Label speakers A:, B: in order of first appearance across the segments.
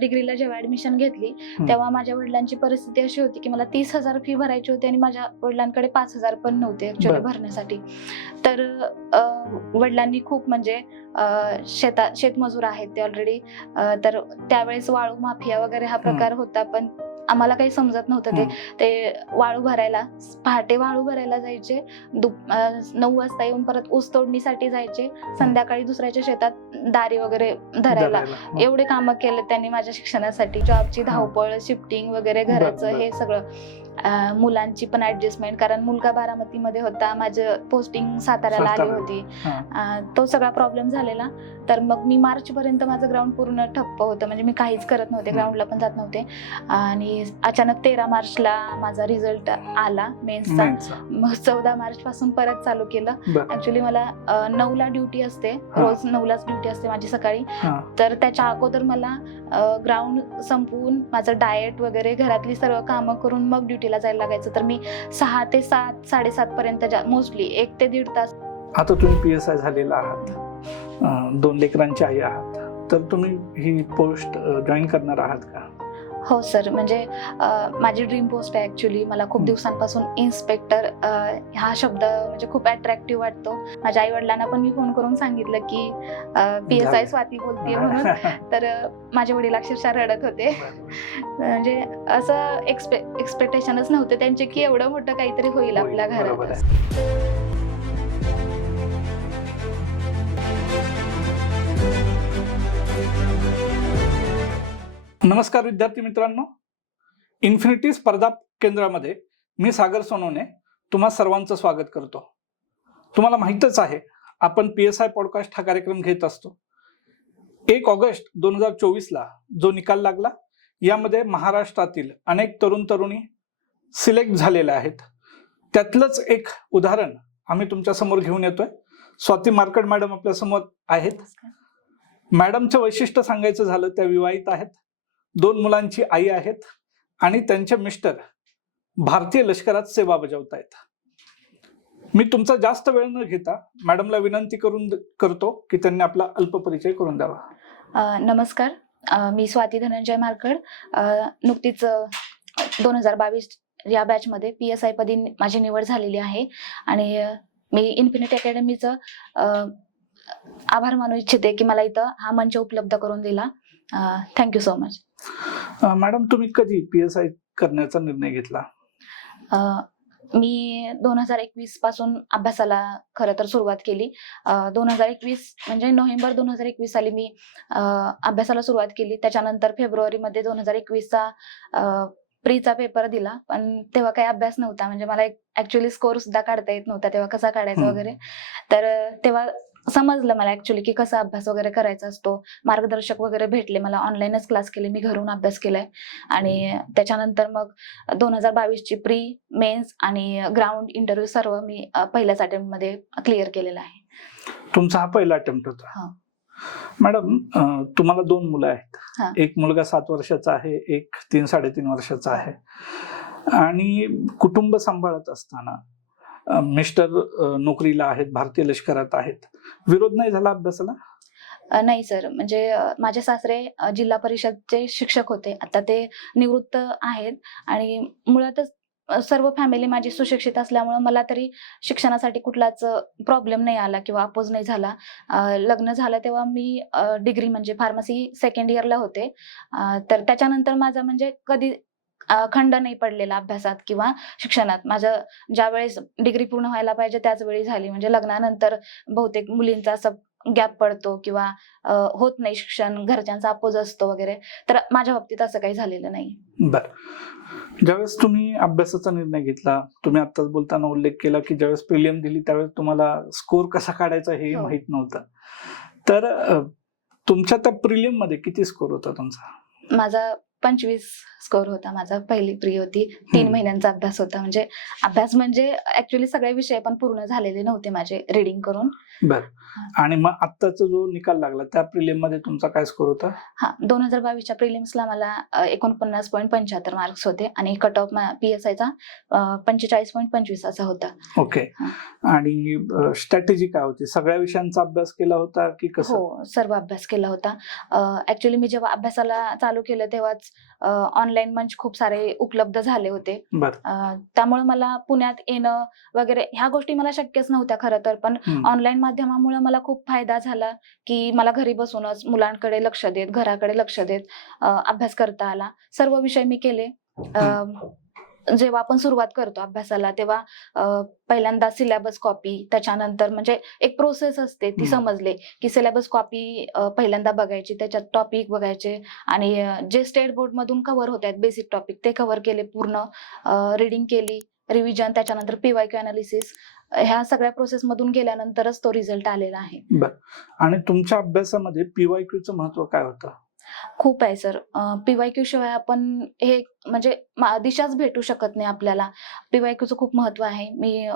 A: डिग्रीला जेव्हा ऍडमिशन घेतली तेव्हा माझ्या वडिलांची परिस्थिती अशी होती की मला तीस हजार फी भरायची होती आणि माझ्या वडिलांकडे पाच हजार पण नव्हते ऍक्च्युली. भरण्यासाठी. तर वडिलांनी खूप म्हणजे अं, शेतात शेतमजूर आहेत ते ऑलरेडी तर त्यावेळेस वाळू माफिया वगैरे हा प्रकार होता पण आम्हाला काही समजत नव्हतं ते. ते वाळू भरायला पहाटे वाळू भरायला जायचे. दुप नऊ वाजता येऊन परत ऊस तोडणीसाठी जायचे. संध्याकाळी दुसऱ्याच्या शेतात दारी वगैरे धरायला. एवढे कामं केले त्यांनी माझ्या शिक्षणासाठी. जॉबची धावपळ शिफ्टिंग वगैरे घराचं. हे सगळं. मुलांची पण ऍडजस्टमेंट कारण मुलगा बारामतीमध्ये होता माझं पोस्टिंग साताऱ्याला आली. होती तो सगळा प्रॉब्लेम झालेला तर मग मी मार्च पर्यंत माझं ग्राउंड पूर्ण ठप्प होतं म्हणजे मी काहीच करत नव्हते. ग्राउंडला पण जात नव्हते आणि अचानक तेरा मार्चला माझा रिझल्ट आला मेन्सचा. मग चौदा मार्च पासून परत चालू केलं. ऍक्च्युली मला नऊला ड्युटी असते. रोज नऊलाच ड्युटी असते माझी सकाळी. तर त्याच्या अगोदर मला ग्राउंड संपवून माझं डाएट वगैरे घरातली सर्व कामं करून मग ड्युटीला जायला लागायचं तर मी सहा ते सात साडेसात पर्यंत मोस्टली एक ते दीड तास.
B: आता तुम्ही पी एस आय झालेला आहात. दोन लेकरांची आई आहात. तर तुम्ही ही पोस्ट जॉईन करणार आहात का?
A: हो सर. म्हणजे माझी ड्रीम पोस्ट आहे ऍक्च्युली मला खूप. दिवसांपासून इन्स्पेक्टर हा शब्द म्हणजे खूप अट्रॅक्टिव्ह वाटतो. माझ्या आई वडिलांना पण मी फोन करून सांगितलं की पी एस आय स्वाती बोलते म्हणून. तर माझे वडील अक्षरशः रडत होते. म्हणजे असं एक्सपे एक्सपेक्टेशनच नव्हते त्यांचे की एवढं मोठं काहीतरी होईल आपल्या घरात.
B: नमस्कार विद्यार्थी मित्रांनो. इन्फिनिटी स्पर्धा केंद्रामध्ये मी सागर सोनवणे तुम्हा सर्वांचं स्वागत करतो. तुम्हाला माहीतच आहे आपण पी एस आय पॉडकास्ट हा कार्यक्रम घेत असतो. एक ऑगस्ट दोन हजार चोवीसला जो निकाल लागला यामध्ये महाराष्ट्रातील अनेक तरुण तरुणी सिलेक्ट झालेल्या आहेत. त्यातलंच एक उदाहरण आम्ही तुमच्यासमोर घेऊन येतोय. स्वाती मार्कड मॅडम आपल्यासमोर आहेत. मॅडमचं वैशिष्ट्य सांगायचं झालं त्या विवाहित आहेत. दोन मुलांची आई आहेत आणि त्यांचे मिस्टर भारतीय लष्करात सेवा बजावत आहेत मी तुमचा जास्त वेळ न घेता मॅडमला विनंती करून करतो की त्यांनी आपला अल्प परिचय करून द्यावा.
A: नमस्कार. मी स्वाती धनंजय मारकड. नुकतीच दोन हजार बावीस या बॅचमध्ये पी एस आय पदी माझी निवड झालेली आहे आणि मी इन्फिनिटी अकॅडमीचं आभार मानू इच्छिते की मला इथं हा मंच उपलब्ध करून दिला. थँक्यू सो मच
B: मॅडम तुम्ही कधी पी एस आय करण्याचा निर्णय घेतला?
A: मी दोन हजार एकवीसपासून अभ्यासाला खरं तर सुरुवात केली. दोन हजार एकवीस म्हणजे नोव्हेंबर दोन हजार एकवीस साली मी अभ्यासाला सुरुवात केली. त्याच्यानंतर फेब्रुवारीमध्ये दोन हजार एकवीसचा प्रीचा पेपर दिला. पण तेव्हा काही अभ्यास नव्हता. म्हणजे मला ऍक्च्युली स्कोर सुद्धा काढता येत नव्हता तेव्हा कसा काढायचा. वगैरे. तर तेव्हा समजलं मला ऍक्च्युली की कसा अभ्यास वगैरे करायचा असतो. मार्गदर्शक वगैरे भेटले मला. ऑनलाईनच क्लास केले मी घरून अभ्यास केलाय. आणि त्याच्यानंतर मग दोन हजार बावीसची प्री मेन्स आणि ग्राउंड इंटरव्ह्यू सर्व मी पहिल्याच अटेम्प्टमध्ये क्लिअर केलेला आहे.
B: तुमचा हा पहिला अटेम्प्ट होता. मॅडम तुम्हाला दोन मुलं. आहेत. एक मुलगा सात वर्षाचा आहे एक तीन साडेतीन वर्षाचा आहे. आणि कुटुंब सांभाळत असताना मिस्टर नोकरीला आहेत भारतीय लष्करात आहेत. विरोध नाही झाला अभ्यासाला?
A: नाही सर. म्हणजे माझे सासरे जिल्हा परिषदचे शिक्षक होते. आता ते निवृत्त आहेत. आणि मुळातच सर्व फॅमिली माझी सुशिक्षित असल्यामुळे मला तरी शिक्षणासाठी कुठलाच प्रॉब्लेम नाही आला किंवा अपोज नाही झाला. लग्न झालं तेव्हा मी डिग्री म्हणजे फार्मसी सेकंड इयरला होते. तर त्याच्यानंतर माझा म्हणजे कधी खंड नाही पडलेला अभ्यासात किंवा शिक्षणात. माझं ज्या वेळेस डिग्री पूर्ण व्हायला पाहिजे त्याच वेळी झाली. म्हणजे लग्नानंतर बहुतेक मुलींचा असं गॅप पडतो किंवा होत नाही शिक्षण घरच्यांचा अपोज असतो वगैरे. तर माझ्या बाबतीत असं काही झालेलं नाही.
B: बर. ज्यावेळेस तुम्ही अभ्यासाचा निर्णय घेतला तुम्ही आत्ताच बोलताना उल्लेख केला की ज्यावेळेस प्रिलियम दिली त्यावेळेस तुम्हाला स्कोर कसा काढायचा हे
A: हो.
B: माहीत नव्हतं. तर तुमच्या त्या प्रिलियममध्ये किती स्कोर होता तुमचा?
A: माझा पंचवीस स्कोर होता माझा पहिली प्री होती. तीन. महिन्यांचा अभ्यास होता. म्हणजे अभ्यास म्हणजे ऍक्च्युली सगळे विषय पण पूर्ण झालेले नव्हते माझे रिडिंग करून.
B: बर. आणि मग आत्ताचा जो निकाल लागला त्या प्रिलिममध्ये तुमचा काय स्कोर होता?
A: हा दोन हजार बावीसच्या प्रिलिम्सला मला एकोणपन्नास पॉईंट पंच्याहत्तर मार्क्स होते आणि कट ऑफ पी एस आयचा पंचेचाळीस पॉईंट पंचवीस असा होता.
B: ओके. आणि स्ट्रॅटेजी काय होती? सगळ्या विषयांचा अभ्यास केला होता की कसं?
A: हो सर्व अभ्यास केला होता. ऍक्च्युली मी जेव्हा अभ्यासाला चालू केलं तेव्हाच ऑनलाईन मंच खूप सारे उपलब्ध झाले होते. त्यामुळे मला पुण्यात येणं वगैरे ह्या गोष्टी मला शक्यच नव्हत्या खरं तर पण. ऑनलाईन माध्यमामुळे मला खूप फायदा झाला की मला घरी बसूनच मुलांकडे लक्ष देत घराकडे लक्ष देत अभ्यास करता आला. सर्व विषय मी केले. जेव्हा आपण सुरुवात करतो अभ्यासाला तेव्हा पहिल्यांदा सिलेबस कॉपी त्याच्यानंतर म्हणजे एक प्रोसेस असते ती. समजले की सिलेबस कॉपी पहिल्यांदा बघायची त्याच्यात टॉपिक बघायचे आणि जे स्टेट बोर्ड मधून कव्हर होत आहेत बेसिक टॉपिक ते कव्हर केले पूर्ण रिडिंग केली रिव्हिजन त्याच्यानंतर पीवाय क्यू अनालिसिस ह्या सगळ्या प्रोसेस मधून गेल्यानंतरच तो रिझल्ट आलेला आहे.
B: आणि तुमच्या अभ्यासामध्ये पीवाय क्यूचं महत्त्व काय होतं?
A: खूप आहे सर. पीवाय क्यू शिवाय आपण हे म्हणजे दिशाच भेटू शकत नाही आपल्याला. पीवाय क्यूचं खूप महत्त्व आहे. मी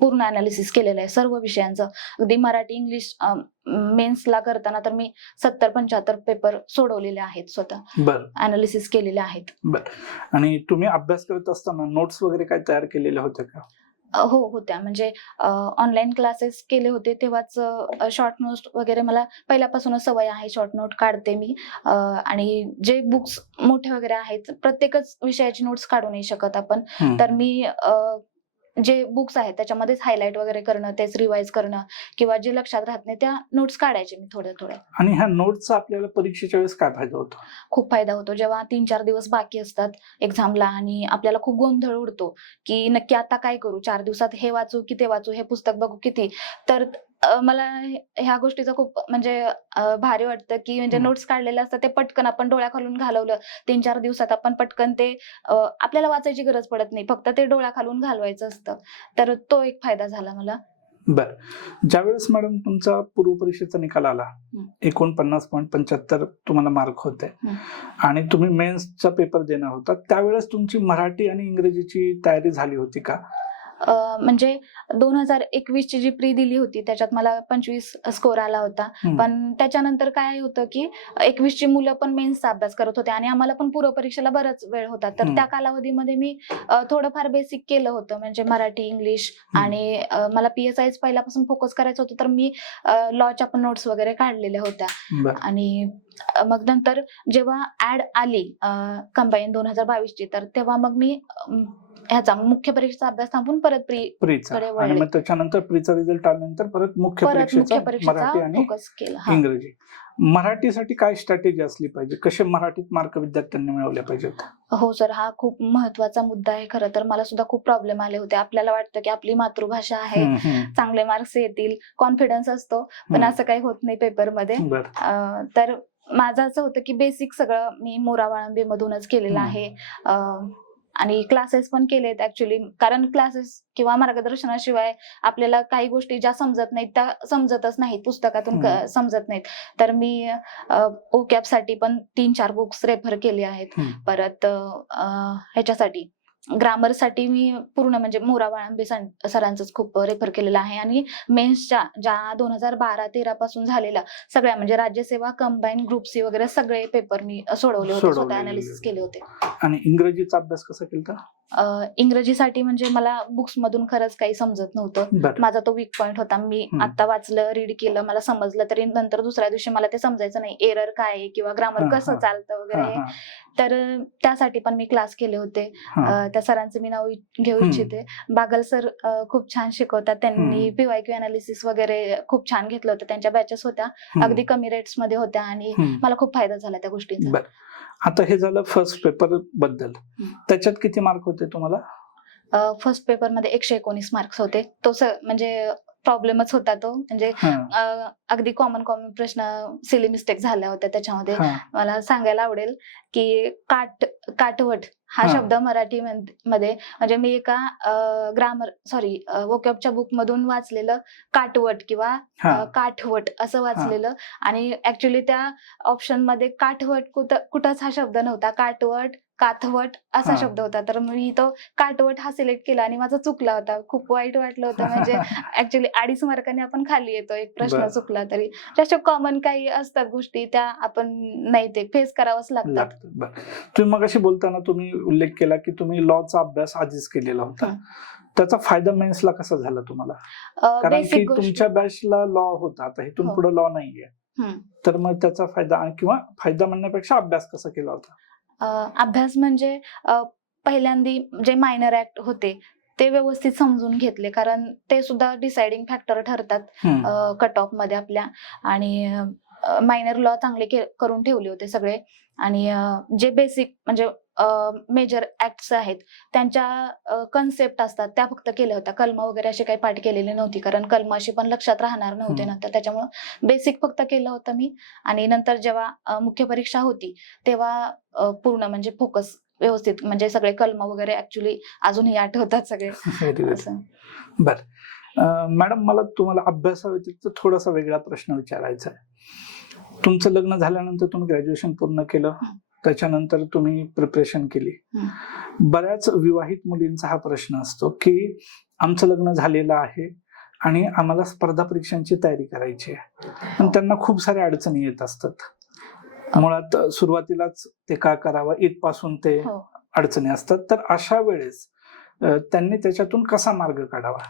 A: पूर्ण अनालिसिस केलेलं आहे सर्व विषयांचं. अगदी मराठी इंग्लिश मेन्सला करताना तर मी सत्तर पंच्याहत्तर पेपर सोडवलेले आहेत स्वतः. अनालिसिस केलेले आहेत.
B: आणि तुम्ही अभ्यास करत असताना नोट्स वगैरे काय तयार केलेल्या होत्या का?
A: हो होत्या. म्हणजे ऑनलाईन क्लासेस केले होते तेव्हाच शॉर्ट नोट्स वगैरे मला पहिल्यापासूनच सवय आहे शॉर्ट नोट काढते मी. आणि जे बुक्स मोठे वगैरे आहेत प्रत्येकच विषयाची नोट्स काढू नाही शकत आपण. तर मी जे बुक्स आहेत त्याच्यामध्येच हायलाईट वगैरे करणं तेच रिवाईज करणं किंवा जे लक्षात राहत नाही त्या नोट्स काढायचे मी थोड्या थोड्या
B: आणि ह्या नोट्सचा आपल्याला परीक्षेच्या वेळेस काय फायदा होतो?
A: खूप फायदा होतो. जेव्हा तीन चार दिवस बाकी असतात एक्झामला आणि आपल्याला खूप गोंधळ उडतो की नक्की आता काय करू? चार दिवसात हे वाचू की ते वाचू? हे पुस्तक बघू किती? तर मला ह्या गोष्टीचं खूप म्हणजे भारी वाटतं की म्हणजे. नोट्स काढलेले असतात ते पटकन आपण डोळ्याखालून घालवलं तीन चार दिवसात आपण पटकन ते आपल्याला वाचायची गरज पडत नाही फक्त ते डोळ्याखालून घालवायचं असतं तर तो एक फायदा झाला मला
B: बर ज्यावेळेस मॅडम तुमचा पूर्व परीक्षेचा निकाल आला. एकोणपन्नास पॉईंट पंच्याहत्तर तुम्हाला मार्क होते. आणि तुम्ही मेन्सचा पेपर देणार होता त्यावेळेस तुमची मराठी आणि इंग्रजीची तयारी झाली होती का
A: म्हणजे दोन हजार एकवीस ची जी प्री दिली होती त्याच्यात मला पंचवीस स्कोर आला होता. पण त्याच्यानंतर काय होतं की एकवीस ची मुलं पण मेन्सचा अभ्यास करत होते आणि आम्हाला पण पूर्व परीक्षेला बरंच वेळ होता तर. त्या कालावधीमध्ये मी थोडंफार बेसिक केलं होतं म्हणजे मराठी इंग्लिश. आणि मला पी एस आयच पहिल्यापासून फोकस करायचं होतं तर मी लॉच्या पण नोट्स वगैरे काढलेल्या होत्या आणि मग नंतर जेव्हा ऍड आली कंबाईन दोन हजार बावीसची तर तेव्हा मग मी ह्याचा मुख्य परीक्षेचा अभ्यास थांबून परत प्री
B: प्रीचा.
A: कडे
B: आणि
A: वळले.
B: मग त्याच्यानंतर प्रीचा रिझल्ट आल्यानंतर परत मुख्य
A: परत मुख्य
B: परीक्षेचा
A: परीक्षेचा
B: मराठी आणि
A: फोकस केला. हा.
B: इंग्रजी. मराठीसाठी काय स्ट्रॅटेजी असली पाहिजे? कसे मराठीत मार्क विद्यार्थ्यांनी मिळवले पाहिजेत
A: हो सर हा खूप महत्त्वाचा मुद्दा आहे. खरं तर मला सुद्धा खूप प्रॉब्लेम आले होते. आपल्याला वाटतं की आपली मातृभाषा आहे.
B: हम्म, हम्म.
A: चांगले मार्क्स येतील. कॉन्फिडन्स असतो. पण
B: हम्म.
A: असं काही होत नाही पेपरमध्ये
B: बर.
A: अं, तर माझं असं होतं की बेसिक सगळं मी मोरा वाळंबे मधूनच केलेलं
B: हम्म.
A: आहे. अं, आणि क्लासेस पण केलेत ऍक्च्युली कारण क्लासेस किंवा मार्गदर्शनाशिवाय आपल्याला काही गोष्टी ज्या समजत नाहीत त्या समजतच नाहीत. पुस्तकातून. समजत नाहीत. तर मी ओकॅपसाठी पण तीन चार बुक्स रेफर केले आहेत. परत ह्याच्यासाठी. ग्रामरसाठी मी पूर्ण म्हणजे मोरा वाळंबे सरांचंच खूप रेफर केलेलं आहे आणि मेन्सच्या ज्या दोन हजार बारा तेरा पासून झालेल्या सगळ्या म्हणजे राज्यसेवा कंबाईन ग्रुप सी वगैरे सगळे पेपर मी सोडवले होते स्वतः. अनालिसिस केले होते
B: आणि इंग्रजीचा अभ्यास कसा केला
A: इंग्रजीसाठी म्हणजे मला बुक्स मधून खरंच काही समजत नव्हतं. माझा तो वीक पॉइंट होता. मी. आता वाचलं रीड केलं मला समजलं तरी नंतर दुसऱ्या दिवशी मला ते समजायचं नाही. एरर काय आहे किंवा ग्रामर कसं. चालतं वगैरे. तर त्यासाठी पण मी क्लास केले होते. त्या सरांचं मी नाव घेऊ. इच्छिते. बागल सर खूप छान शिकवतात. त्यांनी
B: हम्म.
A: पीवाय क्यू अनालिसिस वगैरे खूप छान घेतलं होतं. त्यांच्या बॅचेस होत्या. अगदी कमी रेट्समध्ये होत्या आणि. मला खूप फायदा झाला त्या गोष्टींचा.
B: आता हे झालं फर्स्ट
A: पेपरबद्दल.
B: त्याच्यात किती मार्क होते तुम्हाला?
A: फर्स्ट पेपरमध्ये एकशे एकोणीस मार्क्स होते. तो म्हणजे प्रॉब्लेमच होता तो. म्हणजे अगदी कॉमन कॉमन प्रश्न सिली मिस्टेक झाल्या होत्या त्याच्यामध्ये. मला सांगायला आवडेल की काट काटवट हा. शब्द मराठी मध्ये. म्हणजे मी एका ग्रामर सॉरी वोकॅबच्या बुक मधून वाचलेलं काटवट किंवा काठवट असं वाचलेलं. आणि ऍक्च्युली त्या ऑप्शनमध्ये काठवट कुठं कुठंच हा शब्द नव्हता. काटवट काथवट असा
B: हा.
A: शब्द होता. तर मी तो काटवट हा सिलेक्ट केला आणि माझा चुकला होता. खूप वाईट वाटलं होतं. म्हणजे ऍक्च्युली अडीच मार्काने आपण खाली येतो एक प्रश्न
B: बरं.
A: चुकला तरी. जशा कॉमन काही असतात गोष्टी त्या आपण नाही ते फेस करावंच लागतात.
B: लागतं बरं. तुम्ही मग अशी बोलताना तुम्ही उल्लेख केला की तुम्ही लॉचा अभ्यास आधीच केलेला होता. त्याचा फायदा मेन्सला कसा झाला तुम्हाला? कारण की
A: बेसिक गोष्टी.
B: तुमच्या बॅचला लॉ होता. आता इथून
A: हो.
B: पुढे लॉ नाहीये. तर मग त्याचा फायदा आणि किंवा फायदा म्हणण्यापेक्षा अभ्यास कसा केला होता?
A: अभ्यास म्हणजे पहिल्यांदी जे मायनर ऍक्ट होते ते व्यवस्थित समजून घेतले. कारण ते सुद्धा डिसाइडिंग फॅक्टर ठरतात. कट ऑफमध्ये आपल्या. आणि मायनर लॉ चांगले करून ठेवले होते सगळे. आणि जे बेसिक म्हणजे मेजर ऍक्ट्स आहेत. त्यांच्या कन्सेप्ट असतात. त्या फक्त केल्या होत्या. कलम वगैरे असे काही पाठ केलेले नव्हती. कारण कलम अशी पण लक्षात राहणार नव्हते. नंतर. त्याच्यामुळे बेसिक फक्त केलं होतं मी. आणि नंतर जेव्हा मुख्य परीक्षा होती तेव्हा पूर्ण म्हणजे फोकस व्यवस्थित म्हणजे सगळे कलम वगैरे ऍक्च्युली अजूनही आठवतात सगळे.
B: अं, मॅडम मला तुम्हाला अभ्यासाव्यतिरिक्त थोडासा वेगळा प्रश्न विचारायचा आहे. तुमचं लग्न झाल्यानंतर तुम्ही ग्रॅज्युएशन पूर्ण केलं. त्याच्यानंतर तुम्ही प्रिपरेशन केली. बऱ्याच विवाहित मुलींचा हा प्रश्न असतो की आमचं लग्न झालेलं आहे आणि आम्हाला स्पर्धा परीक्षांची तयारी करायची आहे. पण त्यांना खूप साऱ्या अडचणी येत असतात. मुळात सुरुवातीलाच ते का करावं? इथपासून ते
A: हो.
B: अडचणी असतात. तर अशा वेळेस त्यांनी त्याच्यातून कसा मार्ग काढावा?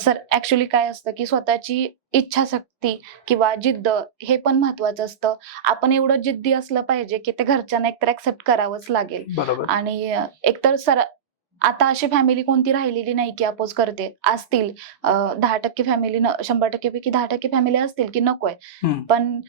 A: सर ऍक्च्युली काय असतं की स्वतःची इच्छाशक्ती किंवा जिद्द हे पण महत्वाचं असतं. आपण एवढं जिद्दी असलं पाहिजे की ते घरच्यांना एकतर ऍक्सेप्ट करावंच लागेल.
B: बरोबर.
A: आणि एकतर सर आता अशी फॅमिली कोणती राहिलेली नाही की अपोज करते असतील. दहा टक्के फॅमिली शंभर टक्के पैकी दहा टक्के फॅमिली असतील की नकोय. पण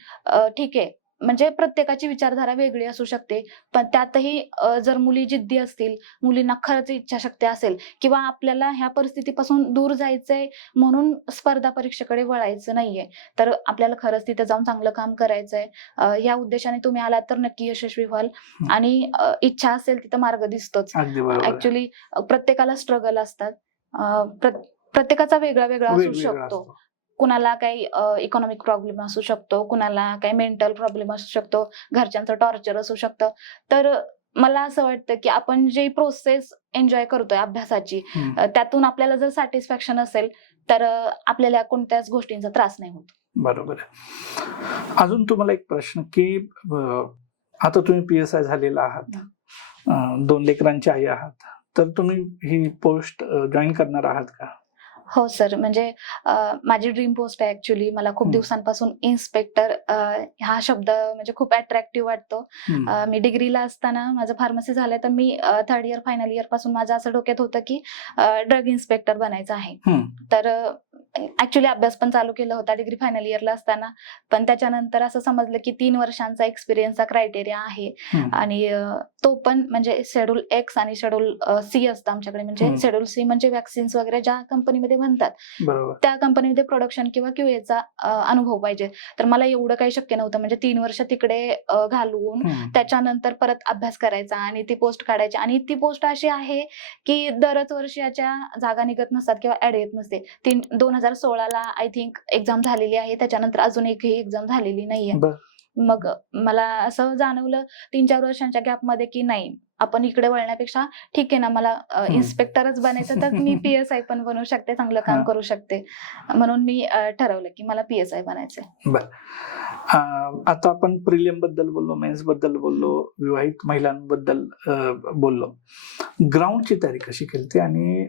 A: ठीक आहे. म्हणजे प्रत्येकाची विचारधारा वेगळी असू शकते पण त्यातही जर मुली जिद्दी असतील मुलींना खरंच इच्छाशक्ती असेल किंवा आपल्याला ह्या परिस्थितीपासून दूर जायचंय म्हणून स्पर्धा परीक्षेकडे वळायचं नाहीये तर आपल्याला खरंच तिथे जाऊन चांगलं काम करायचंय अ, या उद्देशाने तुम्ही आलात तर नक्की यशस्वी व्हाल. आणि इच्छा असेल तिथं मार्ग दिसतोच. ऍक्च्युली प्रत्येकाला स्ट्रगल असतात प्रत्येकाचा वेगळा वेगळा असू शकतो. कुणाला काही इकॉनॉमिक प्रॉब्लेम असू शकतो कुणाला काही मेंटल प्रॉब्लेम असू शकतो घरच्यांचं टॉर्चर असू शकतं. तर मला असं वाटतं की आपण जी प्रोसेस एन्जॉय करतोय अभ्यासाची त्यातून आपल्याला जर सॅटिस्फॅक्शन असेल तर आपल्याला कोणत्याच गोष्टींचा त्रास नाही होत.
B: बरोबर अजून तुम्हाला एक प्रश्न की आता तुम्ही पी एस आय झालेला आहात. दोन लेकरांची आई आहात. तर तुम्ही ही पोस्ट जॉईन करणार आहात का?
A: हो सर. म्हणजे माझी ड्रीम पोस्ट आहे ऍक्च्युली मला खूप. दिवसांपासून इन्स्पेक्टर हा शब्द म्हणजे खूप अट्रॅक्टिव्ह वाटतो. मी डिग्रीला असताना माझं फार्मसी झालंय तर मी थर्ड इयर फायनल इयरपासून माझं असं डोक्यात होतं की ड्रग इन्स्पेक्टर बनायचं आहे. तर ऍक्च्युली अभ्यास पण चालू केला होता डिग्री फायनल इयरला असताना. पण त्याच्यानंतर असं समजलं की तीन वर्षांचा एक्सपिरियन्सचा क्रायटेरिया आहे. आणि तो पण म्हणजे शेड्यूल एक्स आणि शेड्यूल सी असतं आमच्याकडे. म्हणजे. शेड्यूल सी म्हणजे वॅक्सिन्स वगैरे ज्या कंपनीमध्ये
B: बरोबर.
A: त्या कंपनीमध्ये प्रोडक्शन किंवा क्यूएचा अनुभव पाहिजे. तर मला एवढं काही शक्य नव्हतं. म्हणजे तीन वर्ष तिकडे घालवून. त्याच्यानंतर परत अभ्यास करायचा आणि ती पोस्ट काढायची. आणि ती पोस्ट अशी आहे की दरच वर्षाच्या जागा निघत नसतात किंवा ऍड येत नसते. तीन दोन हजार सोळाला आय थिंक एक्झाम झालेली आहे. त्याच्यानंतर अजून एकही एक्झाम झालेली नाहीये.
B: बर.
A: मग मला असं जाणवलं तीन चार वर्षांच्या गॅपमध्ये की नाही आपण इकडे वळण्यापेक्षा ठीक आहे ना मला. इन्स्पेक्टरच बनायचं तर मी पी एस आय पण बनवू शकते चांगलं काम. करू शकते. म्हणून मी ठरवलं की मला पी एस आय बनायचंय.
B: अं, आता आपण प्रिलियमबद्दल बोललो मेन्सबद्दल बोललो विवाहित महिलांबद्दल बोललो. ग्राउंडची तयारी कशी केली आणि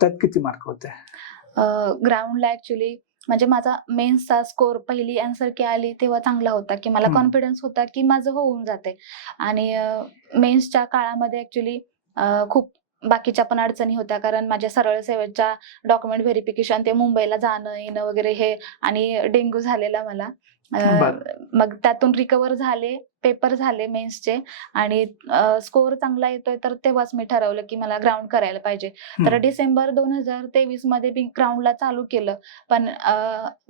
B: त्यात किती मार्क होते?
A: ग्राउंडला ऍक्च्युली म्हणजे माझा मेन्सचा स्कोर पहिली आन्सर की आली तेव्हा चांगला होता की मला. कॉन्फिडन्स होता की माझं होऊन जाते आणि मेन्सच्या काळामध्ये ऍक्च्युली खूप बाकीच्या पण अडचणी होत्या कारण माझ्या सरळ सेवेच्या डॉक्युमेंट व्हेरिफिकेशन ते मुंबईला जाणं येणं वगैरे हे आणि डेंग्यू झालेला मला. मग त्यातून रिकवर झाले पेपर झाले मेन्सचे आणि स्कोअर चांगला येतोय तर तेव्हाच मी ठरवलं की मला ग्राउंड करायला पाहिजे तर. डिसेंबर दोन हजार तेवीसमध्ये मी ग्राउंडला चालू केलं पण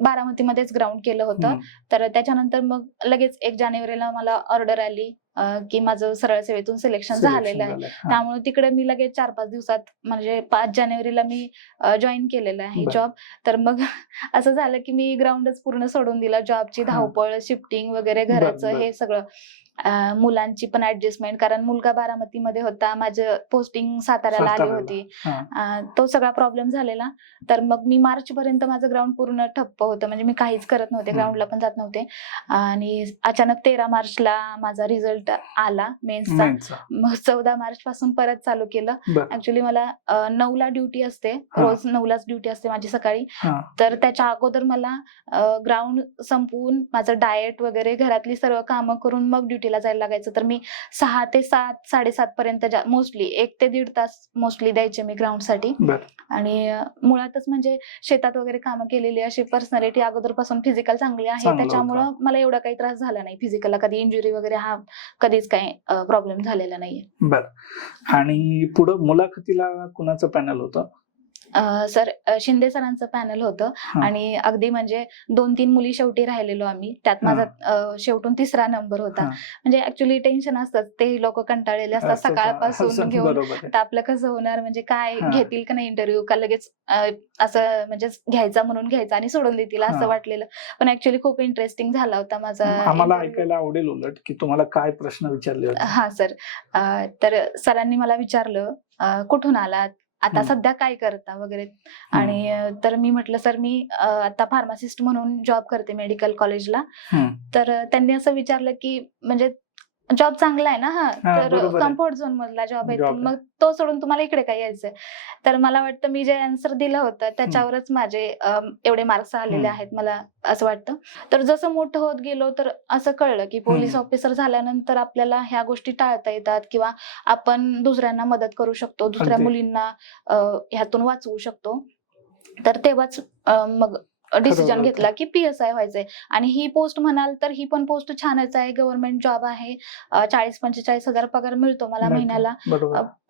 A: बारामतीमध्येच ग्राउंड केलं होतं. तर त्याच्यानंतर मग लगेच एक जानेवारीला मला ऑर्डर आली की माझं सरळ सेवेतून सिलेक्शन झालेलं आहे. त्यामुळे तिकडे मी लगेच चार पाच दिवसात म्हणजे पाच जानेवारीला मी जॉईन केलेलं आहे. जॉब तर मग असं झालं की मी ग्राउंडच पूर्ण सोडून दिला जॉबची. धावपळ शिफ्टिंग वगैरे घराचं. हे सगळं मुलांची पण ऍडजस्टमेंट कारण मुलगा बारामतीमध्ये होता माझं पोस्टिंग साताऱ्याला आली. होती तो सगळा प्रॉब्लेम झालेला तर मग मी मार्च पर्यंत माझं ग्राउंड पूर्ण ठप्प होतं म्हणजे मी काहीच करत नव्हते. ग्राउंडला पण जात नव्हते आणि अचानक तेरा मार्चला माझा रिझल्ट आला मेन्सचा. मग चौदा मार्च पासून परत चालू केलं. ऍक्च्युली मला नऊला ड्युटी असते. रोज नऊलाच ड्युटी असते माझी सकाळी. तर त्याच्या अगोदर मला ग्राउंड संपवून माझं डाएट वगैरे घरातली सर्व कामं करून मग ड्युटीला जायला लागायचं तर मी सहा ते सात साडेसात पर्यंत मोस्टली एक ते दीड तास मोस्टली द्यायचे मी ग्राउंडसाठी. आणि मुळातच म्हणजे शेतात वगैरे कामं केलेली अशी पर्सनॅलिटी अगोदरपासून फिजिकल चांगली आहे. त्याच्यामुळं मला एवढा काही त्रास झाला नाही फिजिकलला कधी इंजुरी वगैरे हा कधीच काही प्रॉब्लेम झालेला नाहीये.
B: बर. आणि पुढं मुलाखतीला कुणाचं पॅनल होतं?
A: सर शिंदे सरांचं पॅनल होतं. आणि अगदी म्हणजे दोन तीन मुली शेवटी राहिलेलो आम्ही. त्यात. माझा शेवटून तिसरा नंबर होता. म्हणजे ऍक्च्युली टेन्शन असतं ते लोक कंटाळलेले असतात
B: असं-
A: सकाळपासून घेऊन. आता आपलं कसं होणार? म्हणजे काय. घेतील का नाही इंटरव्ह्यू का लगेच असं म्हणजे घ्यायचा म्हणून घ्यायचा आणि सोडून देतील. असं वाटलेलं. पण ऍक्च्युली खूप इंटरेस्टिंग झाला होता माझा
B: आम्हाला. ऐकायला आवडेल उलट की तुम्हाला काय प्रश्न विचारले
A: हा सर. तर सरांनी मला विचारलं कुठून आलात? आता. सध्या काय करता वगैरे आणि तर मी म्हटलं सर मी आता फार्मासिस्ट म्हणून जॉब करते मेडिकल कॉलेजला. तर त्यांनी असं विचारलं की म्हणजे जॉब चांगला आहे ना हा तर. कम्फर्ट झोन मधला जॉब आहे. मग तो सोडून तुम्हाला इकडे काय यायचंय तर मला वाटतं मी जे आन्सर दिलं होतं त्याच्यावरच माझे एवढे मार्क्स आलेले. आहेत मला असं वाटतं तर जसं मोठं होत गेलो तर असं कळलं की पोलीस. ऑफिसर झाल्यानंतर आपल्याला ह्या गोष्टी टाळता येतात किंवा आपण दुसऱ्यांना मदत करू शकतो दुसऱ्या. मुलींना ह्यातून वाचवू शकतो तर तेव्हाच मग डिसिजन घेतला की पीएसआय व्हायचंय. आणि ही पोस्ट म्हणाल तर ही पण पोस्ट छानच आहे. गव्हर्नमेंट जॉब आहे. चाळीस पंचेचाळीस हजार पगार मिळतो मला. महिन्याला.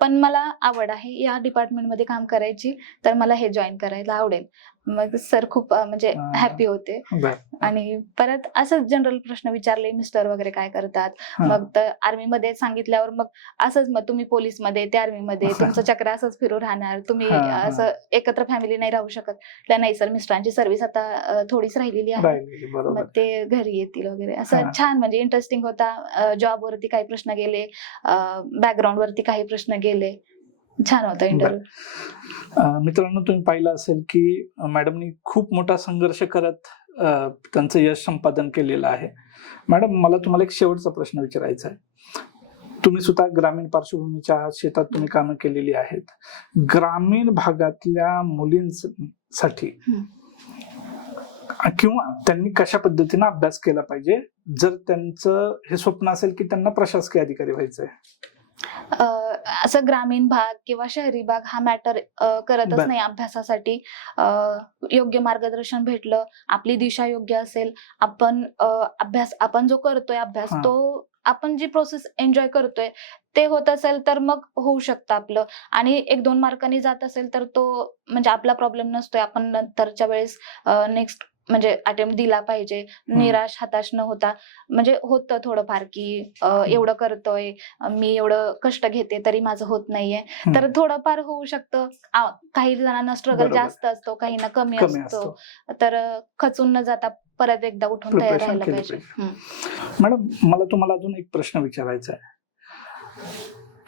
A: पण मला आवड आहे या डिपार्टमेंटमध्ये काम करायची. तर मला हे जॉईन करायला आवडेल. मग सर खूप म्हणजे. हॅपी होते. आणि परत असंच जनरल प्रश्न विचारले मिस्टर वगैरे काय करतात. मग तर आर्मी मध्ये सांगितल्यावर मग असंच मग तुम्ही पोलीसमध्ये ते आर्मी मध्ये तुमचं चक्र असंच फिरू राहणार. तुम्ही. असं एकत्र फॅमिली नाही राहू शकत. म्हटलं, नाही सर मिस्टरांची सर्व्हिस आता थोडीच राहिलेली आहे. मग ते घरी येतील वगैरे. असं छान म्हणजे इंटरेस्टिंग होता. जॉब वरती काही प्रश्न गेले. बॅकग्राऊंड वरती काही प्रश्न गेले. छान होतं इंटरव्ह्यू
B: मित्रांनो तुम्ही पाहिलं असेल की मॅडमनी खूप मोठा संघर्ष करत त्यांचं यश संपादन केलेलं आहे. मॅडम मला तुम्हाला एक शेवटचा प्रश्न विचारायचा आहे. तुम्ही सुद्धा ग्रामीण पार्श्वभूमीच्या शेतात तुम्ही कामं केलेली आहेत. ग्रामीण भागातल्या मुलींसाठी. किंवा त्यांनी कशा पद्धतीने अभ्यास केला पाहिजे? जर त्यांचं हे स्वप्न असेल की त्यांना प्रशासकीय अधिकारी व्हायचंय.
A: असं ग्रामीण भाग किंवा शहरी भाग हा मॅटर करतच. नाही अभ्यासासाठी योग्य मार्गदर्शन भेटलं आपली दिशा योग्य असेल आपण अभ्यास आपण जो करतोय अभ्यास. तो आपण जी प्रोसेस एन्जॉय करतोय ते होत असेल तर मग होऊ शकतं आपलं आणि एक दोन मार्कांनी जात असेल तर तो म्हणजे आपला प्रॉब्लेम नसतोय आपण नंतरच्या वेळेस नेक्स्ट म्हणजे अटेम्प्ट दिला पाहिजे. निराश हताश न होता. म्हणजे होतं थोडंफार की एवढं करतोय मी एवढं कष्ट घेते तरी माझं होत नाहीये. तर थोडंफार होऊ शकतं. काही जणांना स्ट्रगल. जास्त असतो काहींना कमी
B: कमी
A: असतो. तर खचून न जाता परत एकदा उठून तयार राहायला पाहिजे.
B: मॅडम मला तुम्हाला अजून एक प्रश्न विचारायचा आहे.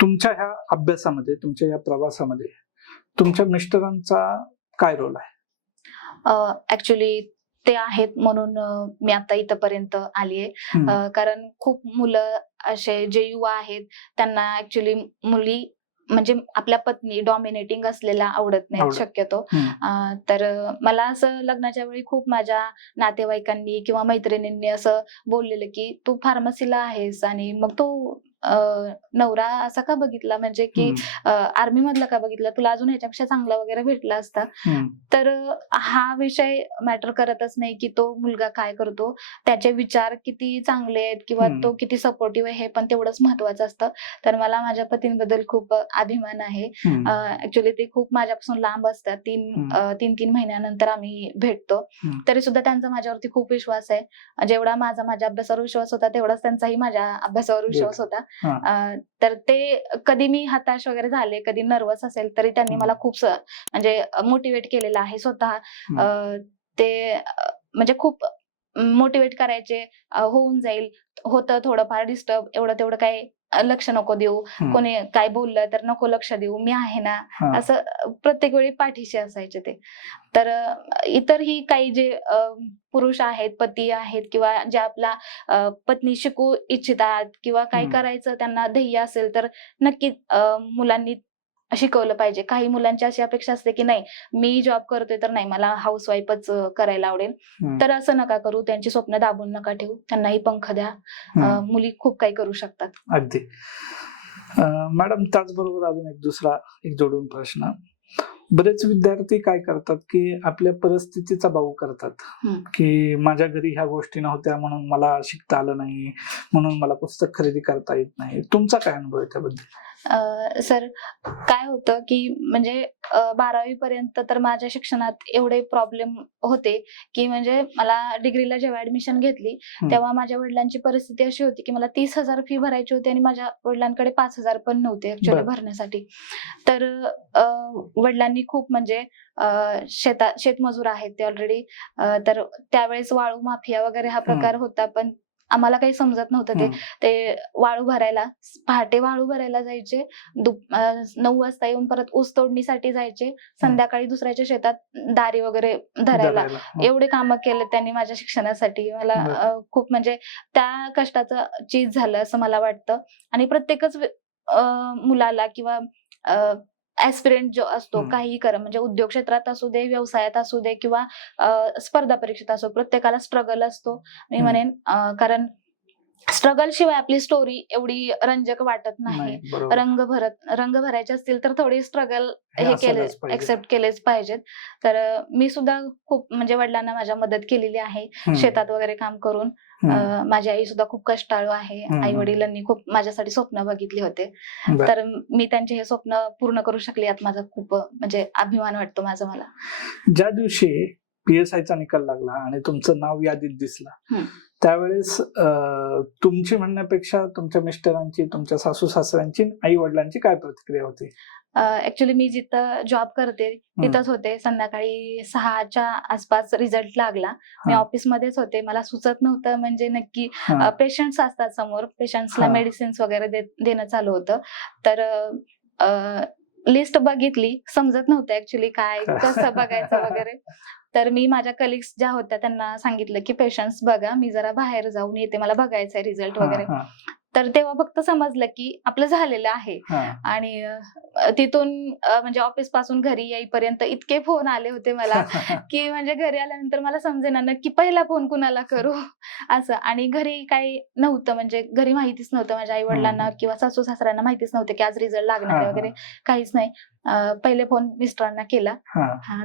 B: तुमच्या ह्या अभ्यासामध्ये तुमच्या या प्रवासामध्ये तुमच्या मिस्टरांचा काय रोल आहे?
A: ऍक्च्युली ते आहेत म्हणून मी आता इथपर्यंत आलीये. कारण खूप मुलं असे जे युवा आहेत त्यांना ऍक्च्युली मुली म्हणजे आपल्या पत्नी डॉमिनेटिंग असलेला आवडत
B: आवडत.
A: शक्यतो. तर मला असं लग्नाच्या वेळी खूप माझ्या नातेवाईकांनी किंवा मैत्रिणींनी असं बोललेलं की तू फार्मसीला आहेस आणि मग तू नवरा असा का बघितला? म्हणजे की आर्मी मधला का बघितला? तुला अजून ह्याच्यापेक्षा चांगला वगैरे भेटला असता. तर हा विषय मॅटर करतच नाही की तो मुलगा काय करतो. त्याचे विचार किती चांगले आहेत किंवा. तो किती सपोर्टिव्ह आहे हे पण तेवढंच महत्वाचं असतं. तर मला माझ्या पतींबद्दल खूप अभिमान आहे. ऍक्च्युली ते खूप माझ्यापासून लांब असतात. तीन तीन तीन महिन्यानंतर आम्ही भेटतो. तरी सुद्धा त्यांचा माझ्यावरती खूप विश्वास आहे. जेवढा माझा माझ्या अभ्यासावर विश्वास होता तेवढाच त्यांचाही माझ्या अभ्यासावर विश्वास होता. तर ते कधी मी हताश वगैरे झाले कधी नर्वस असेल तरी त्यांनी. मला खूप म्हणजे मोटिवेट केलेलं आहे स्वतः. ते म्हणजे खूप मोटिवेट करायचे होऊन जाईल होतं थोडंफार डिस्टर्ब एवढं तेवढं अं, लक्ष नको देऊ. कोणी काय बोललं तर नको लक्ष देऊ मी आहे ना. असं प्रत्येक वेळी पाठीशी असायचे ते तर इतरही काही जे पुरुष आहेत पती आहेत किंवा जे आपला पत्नी शिकू इच्छितात किंवा काय. करायचं त्यांना ध्येय असेल तर नक्की मुलांनी शिकवलं पाहिजे. काही मुलांची अशी अपेक्षा असते की नाही मी जॉब करतोय तर नाही मला हाऊस वाईफच करायला आवडेल. तर असं नका करू. त्यांची स्वप्न दाबून नका ठेवू. त्यांनाही पंख द्या. मुली खूप काही करू शकतात.
B: अगदी. मॅडम त्याचबरोबर अजून एक दुसरा एक जोडून प्रश्न. बरेच विद्यार्थी काय करतात की आपल्या परिस्थितीचा बाऊ करतात. की माझ्या घरी ह्या गोष्टी नव्हत्या म्हणून मला शिकता आलं नाही. म्हणून मला पुस्तक खरेदी करता येत नाही. तुमचा काय अनुभव आहे त्याबद्दल?
A: सर काय होतं की म्हणजे बारावी पर्यंत तर माझ्या शिक्षणात एवढे प्रॉब्लेम होते की म्हणजे मला डिग्रीला जेव्हा ऍडमिशन घेतली. तेव्हा माझ्या वडिलांची परिस्थिती अशी होती की मला तीस हजार फी भरायची होती आणि माझ्या वडिलांकडे पाच हजार पण नव्हते ऍक्च्युली. भरण्यासाठी तर वडिलांनी खूप म्हणजे शेता शेतमजूर आहेत ते ऑलरेडी तर त्यावेळेस वाळू माफिया वगैरे हा प्रकार होता पण आम्हाला काही समजत नव्हतं ते. ते वाळू भरायला पहाटे वाळू भरायला जायचे. नऊ वाजता येऊन परत ऊस तोडणीसाठी जायचे. संध्याकाळी दुसऱ्याच्या शेतात दारी वगैरे धरायला. एवढे काम केले त्यांनी माझ्या शिक्षणासाठी. मला खूप म्हणजे त्या कष्टाचं चीज झालं असं मला वाटतं. आणि प्रत्येकच मुलाला किंवा ऍस्पिरंट जो असतो. काही कर म्हणजे उद्योग क्षेत्रात असू दे व्यवसायात असू दे किंवा अं, स्पर्धा परीक्षेत असो प्रत्येकाला स्ट्रगल असतो मी. म्हणेन कारण स्ट्रगल शिवाय आपली स्टोरी एवढी रंजक वाटत नाही रंग भरत रंग भरायचे असतील तर थोडी स्ट्रगल
B: हे
A: केले. एक्सेप्ट केलेच पाहिजेत तर मी सुद्धा खूप म्हणजे वडिलांना माझ्या मदत केलेली आहे. शेतात वगैरे काम करून माझी आई सुद्धा खूप कष्टाळू आहे. आई वडिलांनी खूप माझ्यासाठी स्वप्न बघितली होते. तर मी त्यांचे हे स्वप्न पूर्ण करू शकले यात माझा खूप म्हणजे अभिमान वाटतो माझा मला
B: ज्या दिवशी पीएसआय चा निकाल लागला आणि तुमचं नाव यादीत दिसलं. त्यावेळेस तुमची म्हणण्यापेक्षा तुमच्या मिस्टरांची तुमच्या सासू सासऱ्यांची आई वडिलांची काय प्रतिक्रिया होती?
A: ऍक्च्युली मी जिथं जॉब करते तिथंच होते. संध्याकाळी सहाच्या आसपास रिझल्ट लागला. मी. ऑफिसमध्येच होते. मला सुचत नव्हतं म्हणजे नक्की. पेशंट्स असतात समोर. पेशंट्सला. मेडिसिन्स वगैरे देणं चालू होतं. तर लिस्ट बघितली. समजत नव्हतं ऍक्च्युली काय कसं बघायचं वगैरे. तर मी माझ्या कलिग्स ज्या होत्या त्यांना सांगितलं की पेशंट्स बघा मी जरा बाहेर जाऊन येते मला बघायचंय रिझल्ट वगैरे. तर तेव्हा फक्त समजलं की आपलं झालेलं आहे. आणि तिथून म्हणजे ऑफिसपासून घरी येईपर्यंत इतके फोन आले होते मला. की म्हणजे घरी आल्यानंतर मला समजेना नक्की पहिला फोन कुणाला करू? असं. आणि घरी काही नव्हतं म्हणजे घरी माहितीच नव्हतं माझ्या आई वडिलांना. किंवा सासू सासऱ्यांना माहितीच नव्हतं की आज रिझल्ट लागणार आहे वगैरे. काहीच नाही. पहिले फोन मिस्टरांना केला.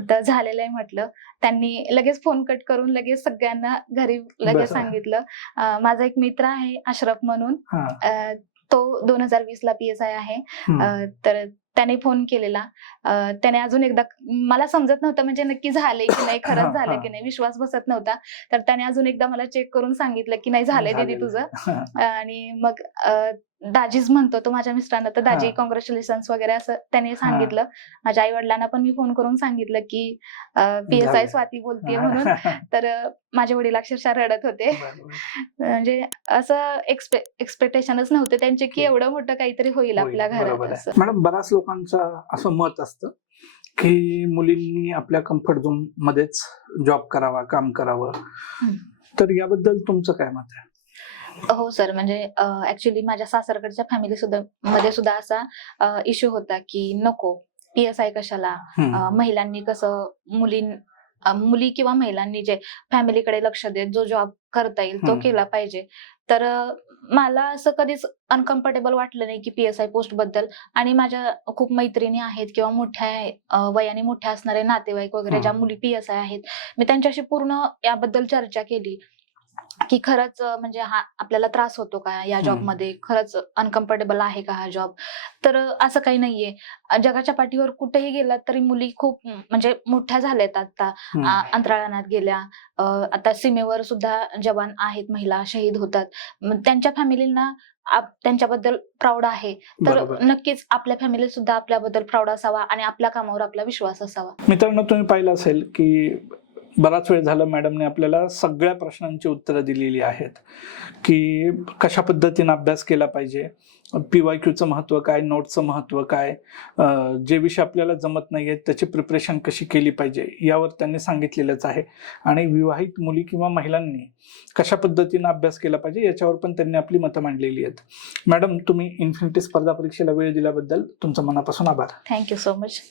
A: तर झालेलं आहे म्हटलं. त्यांनी लगेच फोन कट करून लगेच सगळ्यांना घरी लगेच. सांगितलं. माझा एक मित्र आहे अशरफ म्हणून. अं, तो दोन हजार वीस ला पी एस आय आहे. अं, तर त्याने फोन केलेला अं, त्याने अजून एकदा मला समजत नव्हतं म्हणजे नक्की झालंय की नाही खरंच झालंय
B: हा.
A: की नाही विश्वास बसत नव्हता तर त्याने अजून एकदा मला चेक करून सांगितलं की नाही झालंय दीदी. तुझं. आणि मग अं, दाजीच म्हणतो तो माझ्या मिस्टरांना तर दाजी
B: हा.
A: कॉंग्रॅच्युलेशन वगैरे असं त्याने सांगितलं. माझ्या आई वडिलांना पण मी फोन करून सांगितलं की पी एस आय
B: झालंय.
A: स्वाती बोलतीये म्हणून. तर माझे वडील अक्षरशः रडत होते. म्हणजे असं एक्सपेक्टेशनच नव्हते त्यांचे की
B: होय.
A: एवढं मोठं काहीतरी होईल आपल्या घरात
B: मॅडम बऱ्याच लोकांचं असं मत असतं की मुलींनी आपल्या कम्फर्ट झोन मध्येच जॉब करावा काम करावं. तर याबद्दल तुमचं काय मत आहे?
A: हो सर म्हणजे ऍक्च्युली माझ्या सासरकडच्या फॅमिली सुद्धा मध्ये सुद्धा असा इश्यू होता की नको पी एस आय कशाला? महिलांनी कसं मुलीं मुली किंवा महिलांनी जे फॅमिलीकडे लक्ष देत जो जॉब करता येईल तो. केला पाहिजे. तर मला असं कधीच अनकम्फर्टेबल वाटलं नाही की पी एस आय पोस्टबद्दल. आणि माझ्या खूप मैत्रिणी आहेत किंवा मोठ्या वयाने मोठ्या असणारे नातेवाईक वगैरे ज्या. मुली पी एस आय आहेत मी त्यांच्याशी पूर्ण याबद्दल चर्चा केली. की खरंच म्हणजे हा आपल्याला त्रास होतो का या. जॉबमध्ये? खरंच अनकम्फर्टेबल आहे का हा जॉब? तर असं काही नाहीये. जगाच्या पाठीवर कुठेही गेलात तरी मुली खूप म्हणजे मोठ्या झाल्यात आता अंतराळानात गेल्या. आता सीमेवर सुद्धा जवान आहेत महिला शहीद होतात. त्यांच्या फॅमिलींना त्यांच्याबद्दल प्राऊड आहे. तर नक्कीच आपल्या फॅमिलीत सुद्धा आपल्याबद्दल प्राऊड असावा आणि आपल्या कामावर आपला विश्वास असावा.
B: मित्रांनो तुम्ही पाहिलं असेल की बराच वेळ झाला मॅडमने आपल्याला सगळ्या प्रश्नांची उत्तरं दिलेली आहेत की कशा पद्धतीने अभ्यास केला पाहिजे पी वाय क्यूचं महत्त्व काय नोटचं महत्त्व काय जे विषय आपल्याला जमत नाही आहेत त्याची प्रिपरेशन कशी केली पाहिजे यावर त्यांनी सांगितलेलंच आहे. आणि विवाहित मुली किंवा महिलांनी कशा पद्धतीनं अभ्यास केला पाहिजे याच्यावर पण त्यांनी आपली मतं मांडलेली आहेत. मॅडम तुम्ही इन्फिनिटी स्पर्धा परीक्षेला वेळ दिल्याबद्दल तुमचं मनापासून आभार.
A: Thank you so much